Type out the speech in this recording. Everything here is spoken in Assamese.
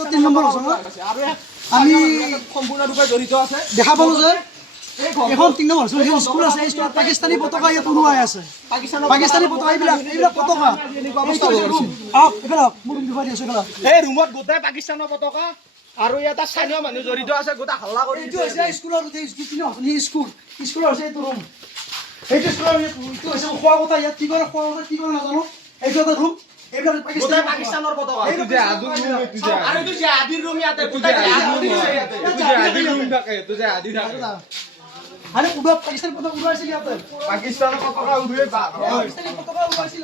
3 নম্বৰ আছে আমি সম্পূৰ্ণৰূপে জড়িত আছে দেখা পালো যে এখন 3 নম্বৰ আছে স্কুল আছে স্কুলত পাকিস্তানী পতাকা ইয়াত উৰুৱাই আছে পাকিস্তানী পতাকা এইবিলাক পতাকা এনেকুৱা অৱস্থা হৈ গৈছে এইবিলাক মোৰ বিষয় আছে এই ৰুমত গোটাই পাকিস্তানৰ পতাকা আৰু এটা স্থানীয় মানুহ জড়িত আছে গোটা হাল্লা কৰি এইটো হৈছে স্কুলৰ স্কুলৰ আছে এইটো ৰুম এইটো স্কুলৰ এইটো হৈছে খোৱা কথা ইয়াত কি কৰে নাজানো এইটো এটা ৰুম এইবিলাক পাকিস্তানৰ পতাকা এইটো যে আদিৰ ৰুম আৰু এইটো যে আদিৰ ৰুম ইয়াতে গোটাই আদিৰ ৰুম থাকে এইটো যে আদি থাকে আৰে উড়া পাকিস্তান পতাকা উড়াইছিল ইয়াতে পাকিস্তানৰ পতাকা উড়াই পাকিস্তানী পতাকা উড়াইছিল